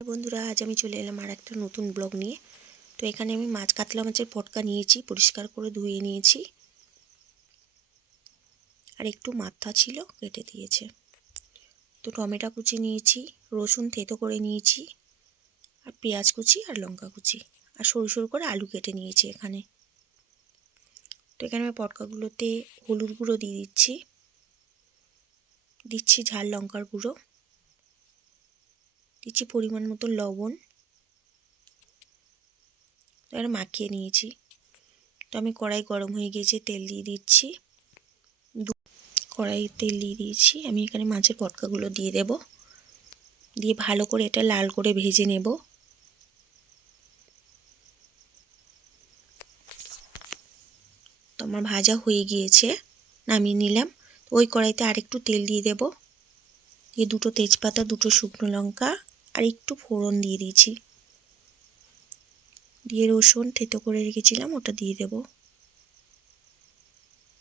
বন্ধুরা, আজ আমি চলে এলাম আর একটা নতুন ব্লগ নিয়ে। তো এখানে আমি কাতলা মাছের পটকা নিয়েছি, পরিষ্কার করে ধুয়ে নিয়েছি, আর একটু মাথা ছিল কেটে দিয়েছে। তো টমেটো কুচি নিয়েছি, রসুন থেতো করে নিয়েছি, আর পেঁয়াজ কুচি আর লঙ্কা কুচি, আর সরু সরু করে আলু কেটে নিয়েছি এখানে। তো এখানে আমি পটকাগুলোতে হলুদ গুঁড়ো দিয়ে দিচ্ছি ঝাল লঙ্কার গুঁড়ো, দিচ্ছি পরিমাণ মতো লবণ। এবার মাখিয়ে নিয়েছি। তো আমি কড়াই গরম হয়ে গিয়েছে, তেল দিয়ে দিচ্ছি। কড়াই তেল দিয়ে দিয়েছি, আমি এখানে মাছের পটকাগুলো দিয়ে দেব, দিয়ে ভালো করে এটা লাল করে ভেজে নেব। তো আমার ভাজা হয়ে গিয়েছে, নামিয়ে নিলাম। তো ওই কড়াইতে আরেকটু তেল দিয়ে দেব, দিয়ে দুটো তেজপাতা, দুটো শুকনো লঙ্কা আর একটু ফোড়ন দিয়ে দিয়েছি, দিয়ে রসুন থেতো করে রেখেছিলাম ওটা দিয়ে দেব,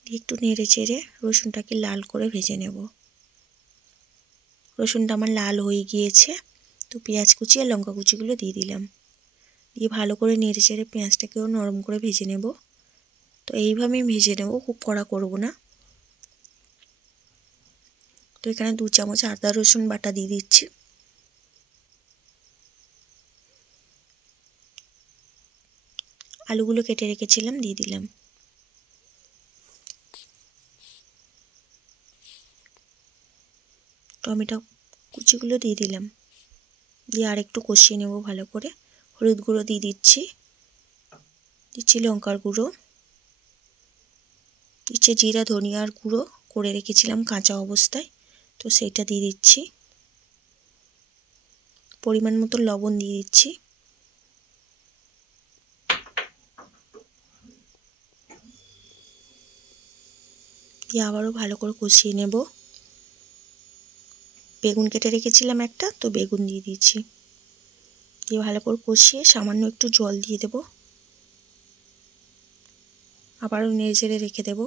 দিয়ে একটু নেড়ে চেড়ে রসুনটাকে লাল করে ভেজে নেব। রসুনটা আমার লাল হয়ে গিয়েছে, তো পেঁয়াজ কুচি আর লঙ্কা কুচিগুলো দিয়ে দিলাম, দিয়ে ভালো করে নেড়ে চেড়ে পেঁয়াজটাকেও নরম করে ভেজে নেব। তো এইভাবেই ভেজে নেব, খুব কড়া করব না। তো এখানে 2 চামচ আদা রসুন বাটা দিয়ে দিচ্ছি, আলুগুলো কেটে রেখেছিলাম দিয়ে দিলাম, টমেটো কুচিগুলো দিয়ে দিলাম, দিয়ে আর একটু কষিয়ে নেব ভালো করে। হলুদ গুঁড়ো দিয়ে দিচ্ছি লঙ্কার গুঁড়ো, দিচ্ছি জিরা ধনিয়ার গুঁড়ো করে রেখেছিলাম কাঁচা অবস্থায়, তো সেইটা দিয়ে দিচ্ছি। পরিমাণ মতো লবণ দিয়ে দিচ্ছি, দিয়ে আবারও ভালো করে কষিয়ে নেব। বেগুন কেটে রেখেছিলাম একটা, তো বেগুন দিয়ে দিচ্ছি, দিয়ে ভালো করে কষিয়ে সামান্য একটু জল দিয়ে দেব, আবারও নেড়ে চেড়ে রেখে দেব।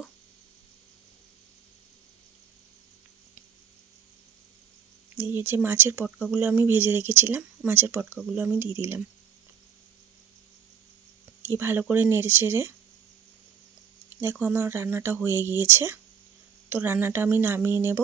এই যে মাছের পটকাগুলো আমি ভেজে রেখেছিলাম, মাছের পটকাগুলো আমি দিয়ে দিলাম, দিয়ে ভালো করে নেড়ে চেড়ে দেখো আমার রান্নাটা হয়ে গিয়েছে। তো রান্নাটা আমি নামিয়ে নেব।